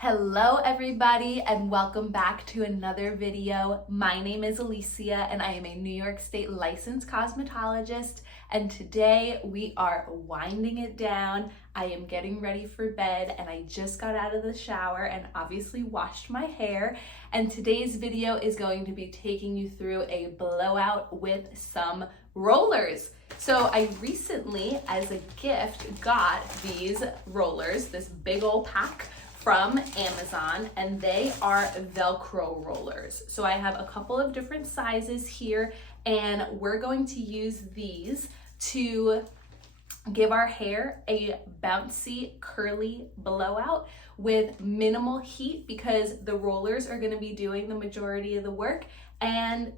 Hello everybody and welcome back to another video. My name is Alicia and I am a New York State licensed cosmetologist, and today we are winding it down. I am getting ready for bed and I just got out of the shower and obviously washed my hair, and today's video is going to be taking you through a blowout with some rollers. So I recently, as a gift, got these rollers, this big old pack from Amazon, and they are Velcro rollers. So I have a couple of different sizes here, and we're going to use these to give our hair a bouncy, curly blowout with minimal heat, because the rollers are going to be doing the majority of the work, and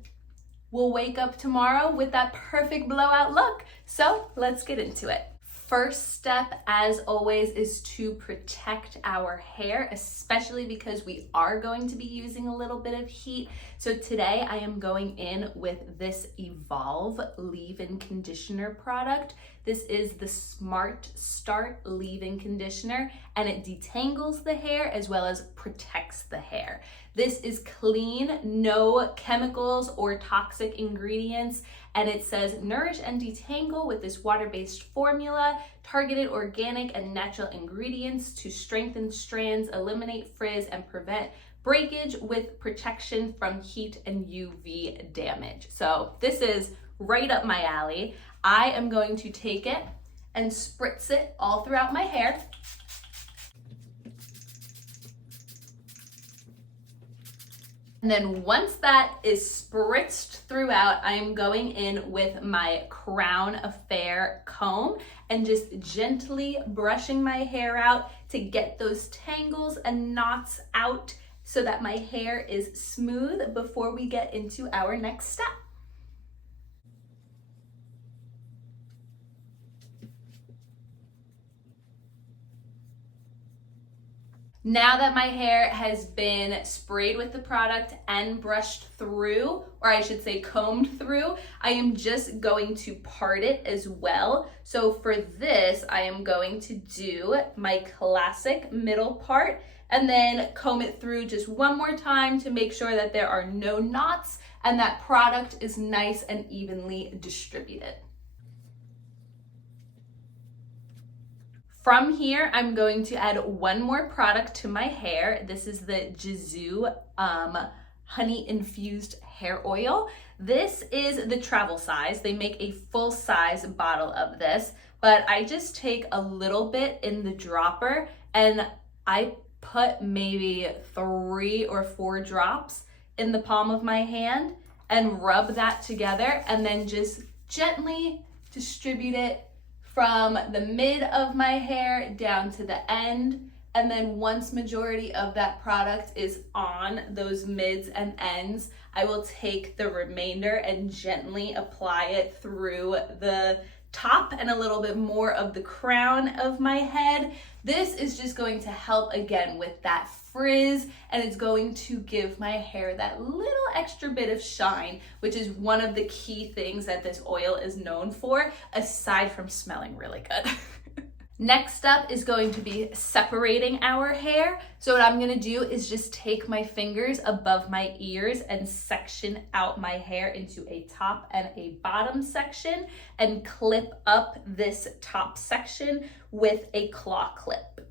we'll wake up tomorrow with that perfect blowout look. So let's get into it. First step, as always, is to protect our hair, especially because we are going to be using a little bit of heat. So today I am going in with this Evolve leave-in conditioner product. This is the Smart Start leave-in conditioner, and it detangles the hair as well as protects the hair. This is clean, no chemicals or toxic ingredients, and it says nourish and detangle with this water-based formula, targeted organic and natural ingredients to strengthen strands, eliminate frizz, and prevent breakage with protection from heat and UV damage. So this is right up my alley. I am going to take it and spritz it all throughout my hair. And then once that is spritzed throughout, I am going in with my Crown Affair comb and just gently brushing my hair out to get those tangles and knots out so that my hair is smooth before we get into our next step. Now that my hair has been sprayed with the product and brushed through, or I should say combed through, I am just going to part it as well. So for this, I am going to do my classic middle part and then comb it through just one more time to make sure that there are no knots and that product is nice and evenly distributed. From here, I'm going to add one more product to my hair. This is the Jizu honey infused hair oil. This is the travel size. They make a full size bottle of this, but I just take a little bit in the dropper and I put maybe 3 or 4 drops in the palm of my hand and rub that together, and then just gently distribute it from the mid of my hair down to the end. And then once majority of that product is on those mids and ends, I will take the remainder and gently apply it through the top and a little bit more of the crown of my head. This is just going to help again with that frizz, and it's going to give my hair that little extra bit of shine, which is one of the key things that this oil is known for, aside from smelling really good. Next up is going to be separating our hair. So what I'm gonna do is just take my fingers above my ears and section out my hair into a top and a bottom section and clip up this top section with a claw clip.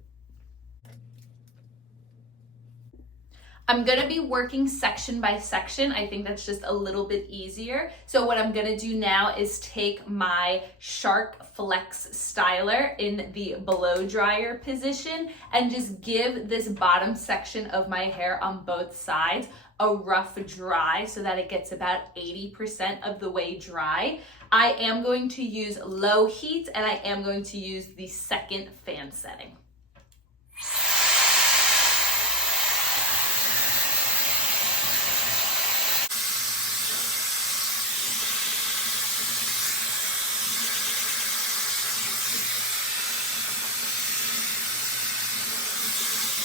I'm gonna be working section by section. I think that's just a little bit easier. So what I'm gonna do now is take my Shark Flex styler in the blow dryer position and just give this bottom section of my hair on both sides a rough dry so that it gets about 80% of the way dry. I am going to use low heat and I am going to use the second fan setting.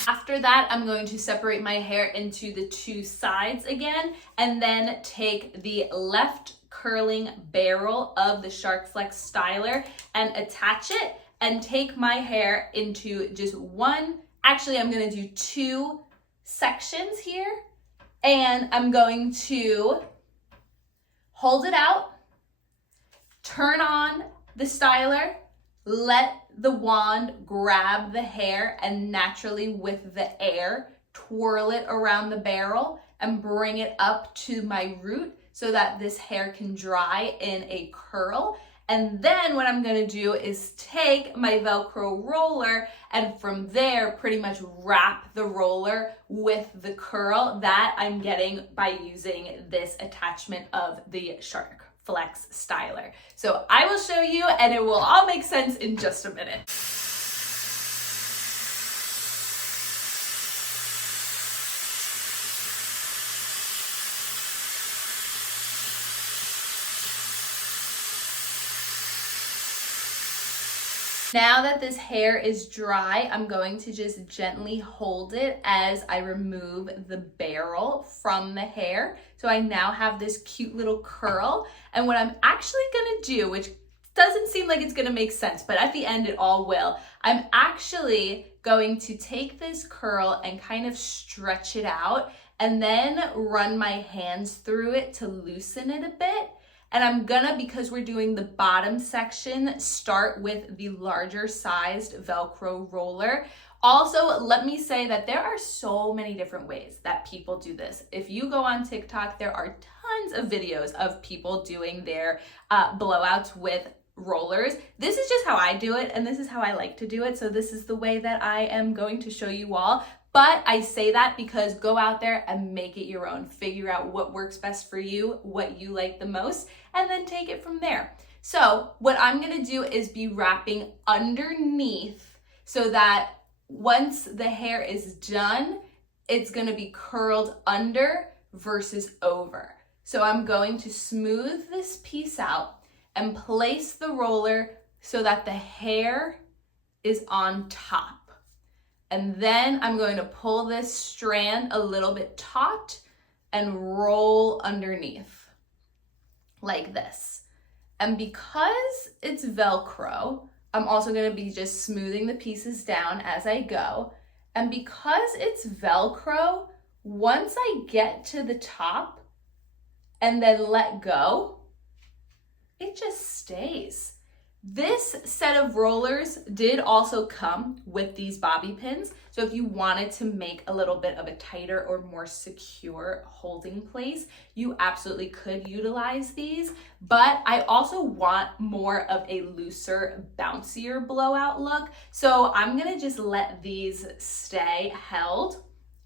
After that, I'm going to separate my hair into the 2 sides again, and then take the left curling barrel of the Shark Flex styler and attach it, and take my hair into just one Actually, I'm gonna do 2 sections here, and I'm going to hold it out, turn on the styler, let the wand grab the hair, and naturally with the air, twirl it around the barrel and bring it up to my root so that this hair can dry in a curl. And then what I'm gonna do is take my Velcro roller and from there pretty much wrap the roller with the curl that I'm getting by using this attachment of the Shark Flex styler. So I will show you and it will all make sense in just a minute. Now that this hair is dry, I'm going to just gently hold it as I remove the barrel from the hair. So I now have this cute little curl. And what I'm actually gonna do, which doesn't seem like it's gonna make sense, but at the end it all will, I'm actually going to take this curl and kind of stretch it out and then run my hands through it to loosen it a bit. And I'm gonna, because we're doing the bottom section, start with the larger sized Velcro roller. Also, let me say that there are so many different ways that people do this. If you go on TikTok, there are tons of videos of people doing their blowouts with rollers. This is just how I do it, and this is how I like to do it. So this is the way that I am going to show you all. But I say that because go out there and make it your own. Figure out what works best for you, what you like the most, and then take it from there. So what I'm gonna do is be wrapping underneath so that once the hair is done, it's gonna be curled under versus over. So I'm going to smooth this piece out and place the roller so that the hair is on top. And then I'm going to pull this strand a little bit taut and roll underneath like this. And because it's Velcro, I'm also going to be just smoothing the pieces down as I go. And because it's Velcro, once I get to the top and then let go, it just stays. This set of rollers did also come with these bobby pins. So if you wanted to make a little bit of a tighter or more secure holding place, you absolutely could utilize these. But I also want more of a looser, bouncier blowout look. So I'm gonna just let these stay held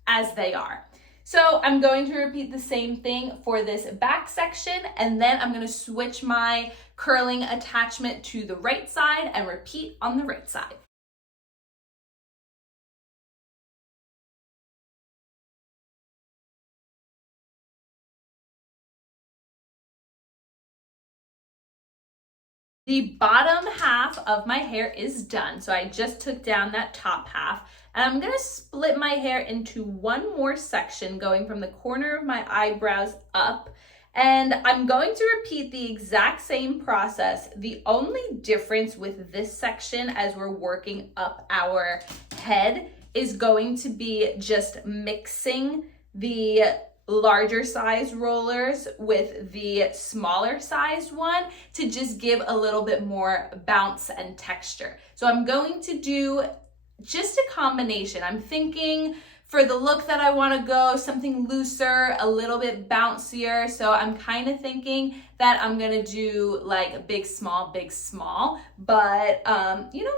as they are. So I'm going to repeat the same thing for this back section, and then I'm gonna switch my curling attachment to the right side and repeat on the right side. The bottom half of my hair is done, so I just took down that top half, and I'm gonna split my hair into one more section going from the corner of my eyebrows up, and I'm going to repeat the exact same process. The only difference with this section as we're working up our head is going to be just mixing the larger size rollers with the smaller sized one to just give a little bit more bounce and texture. So I'm going to do just a combination. I'm thinking for the look that I want to go, something looser, a little bit bouncier. So I'm kind of thinking that I'm gonna do like big, small, but you know,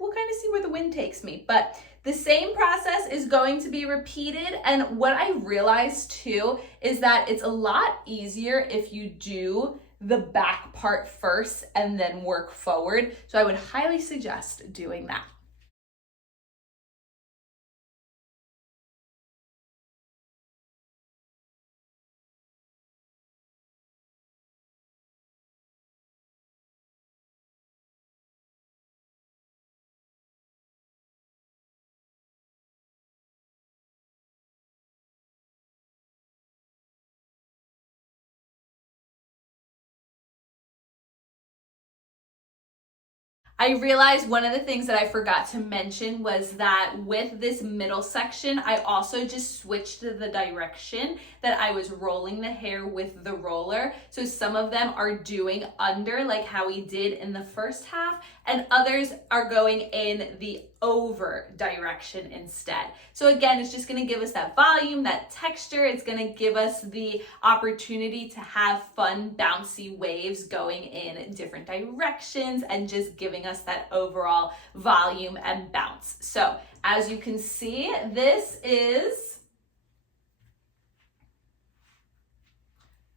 we'll kind of see where the wind takes me. But the same process is going to be repeated. And what I realized too is that it's a lot easier if you do the back part first and then work forward. So I would highly suggest doing that. I realized one of the things that I forgot to mention was that with this middle section, I also just switched the direction that I was rolling the hair with the roller. So some of them are doing under, like how we did in the first half, and others are going in the over direction instead. So again, it's just gonna give us that volume, that texture. It's gonna give us the opportunity to have fun, bouncy waves going in different directions and just giving us that overall volume and bounce. So as you can see, this is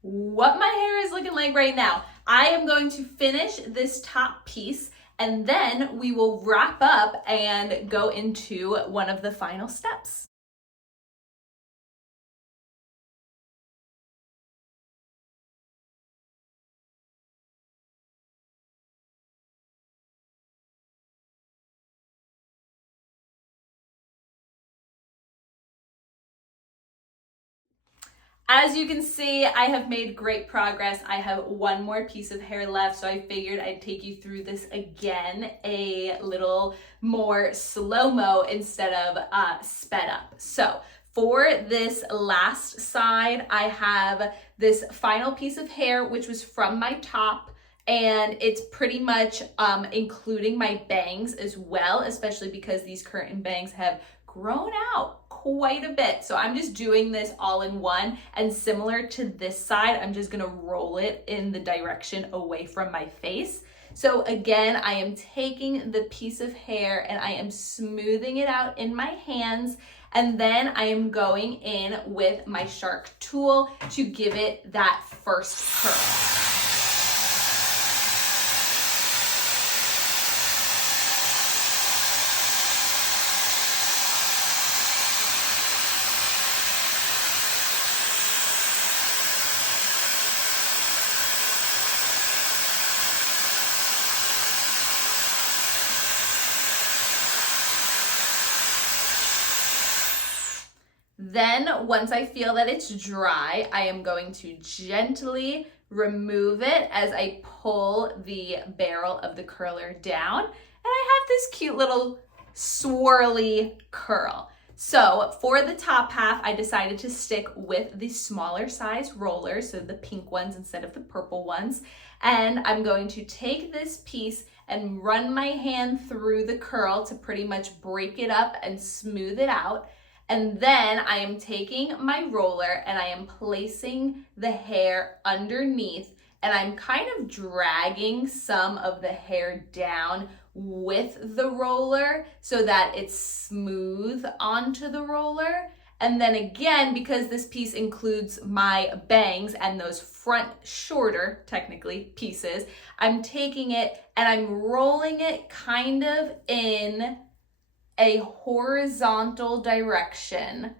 what my hair is looking like right now. I am going to finish this top piece and then we will wrap up and go into one of the final steps. As you can see, I have made great progress. I have one more piece of hair left, so I figured I'd take you through this again a little more slow-mo instead of sped up. So for this last side, I have this final piece of hair, which was from my top, and it's pretty much including my bangs as well, especially because these curtain bangs have grown out quite a bit. So I'm just doing this all in one, and similar to this side, I'm just gonna roll it in the direction away from my face. So again, I am taking the piece of hair and I am smoothing it out in my hands, and then I am going in with my shark tool to give it that first curl. Then once I feel that it's dry, I am going to gently remove it as I pull the barrel of the curler down. And I have this cute little swirly curl. So for the top half, I decided to stick with the smaller size rollers, so the pink ones instead of the purple ones. And I'm going to take this piece and run my hand through the curl to pretty much break it up and smooth it out. And then I am taking my roller and I am placing the hair underneath, and I'm kind of dragging some of the hair down with the roller so that it's smooth onto the roller. And then again, because this piece includes my bangs and those front shorter, technically, pieces, I'm taking it and I'm rolling it kind of in a horizontal direction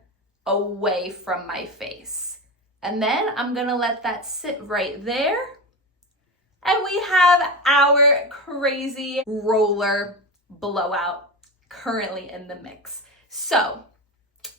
away from my face. And then I'm gonna let that sit right there. And we have our crazy roller blowout currently in the mix. So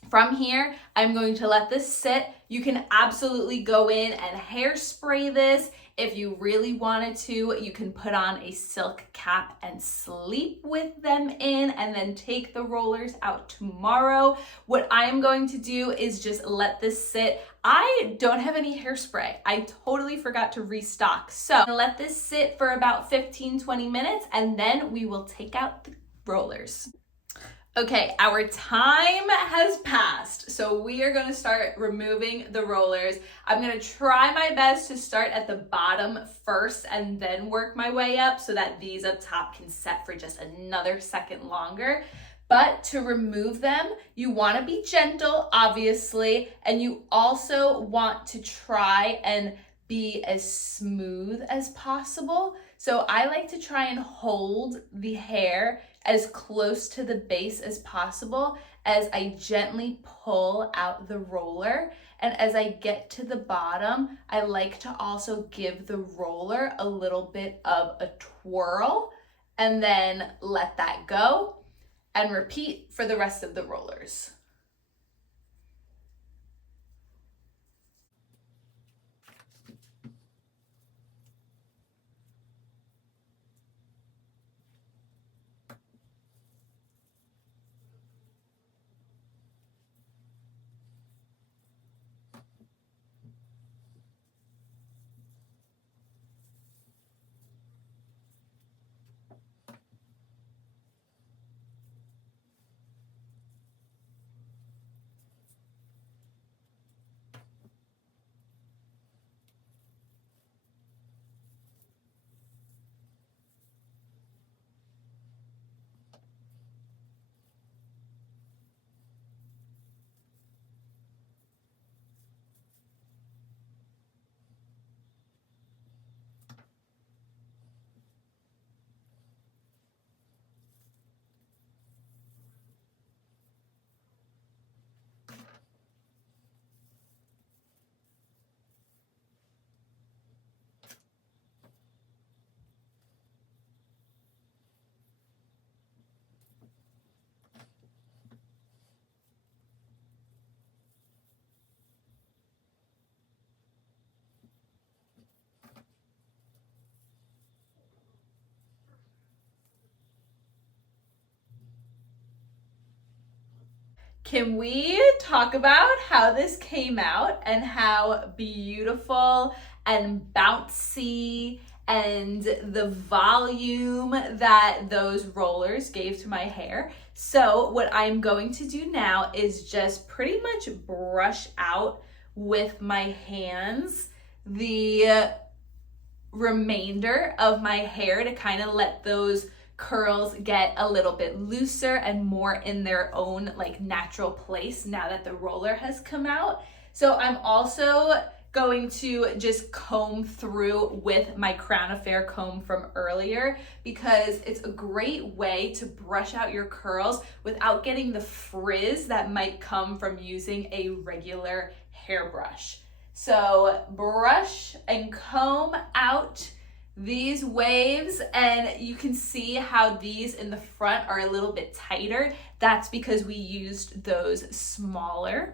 from here, I'm going to let this sit. You can absolutely go in and hairspray this. If you really wanted to, you can put on a silk cap and sleep with them in and then take the rollers out tomorrow. What I am going to do is just let this sit. I don't have any hairspray. I totally forgot to restock. So let this sit for about 15-20 minutes and then we will take out the rollers. Okay, our time has passed, so we are going to start removing the rollers. I'm going to try my best to start at the bottom first and then work my way up so that these up top can set for just another second longer. But to remove them, you want to be gentle, obviously, and you also want to try and be as smooth as possible. So I like to try and hold the hair as close to the base as possible as I gently pull out the roller. And as I get to the bottom, I like to also give the roller a little bit of a twirl and then let that go and repeat for the rest of the rollers. Can we talk about how this came out and how beautiful and bouncy and the volume that those rollers gave to my hair? So what I'm going to do now is just pretty much brush out with my hands the remainder of my hair to kind of let those curls get a little bit looser and more in their own like natural place now that the roller has come out. So I'm also going to just comb through with my Crown Affair comb from earlier because it's a great way to brush out your curls without getting the frizz that might come from using a regular hairbrush. So brush and comb out these waves, and you can see how these in the front are a little bit tighter. That's because we used those smaller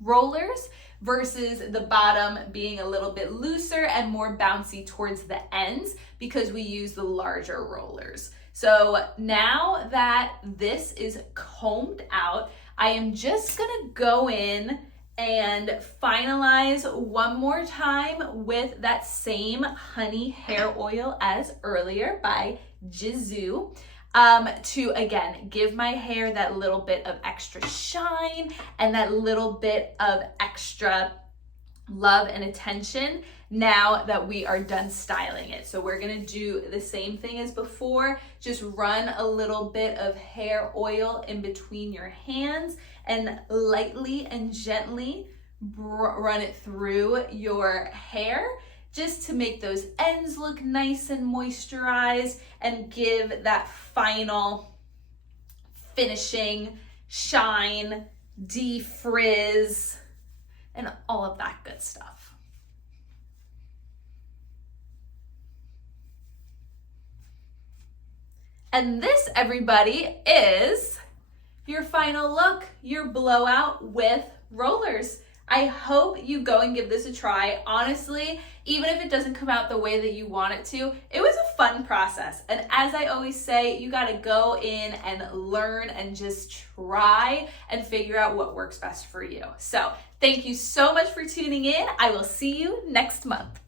rollers versus the bottom being a little bit looser and more bouncy towards the ends because we use the larger rollers. So now that this is combed out, I am just gonna go in and finalize one more time with that same honey hair oil as earlier by Jizu to again give my hair that little bit of extra shine and that little bit of extra love and attention now that we are done styling it. So we're gonna do the same thing as before, just run a little bit of hair oil in between your hands and lightly and gently run it through your hair just to make those ends look nice and moisturized and give that final finishing shine, defrizz, and all of that good stuff. And this, everybody, is your final look, your blowout with rollers. I hope you go and give this a try. Honestly, even if it doesn't come out the way that you want it to, it was a fun process. And as I always say, you gotta go in and learn and just try and figure out what works best for you. So thank you so much for tuning in. I will see you next month.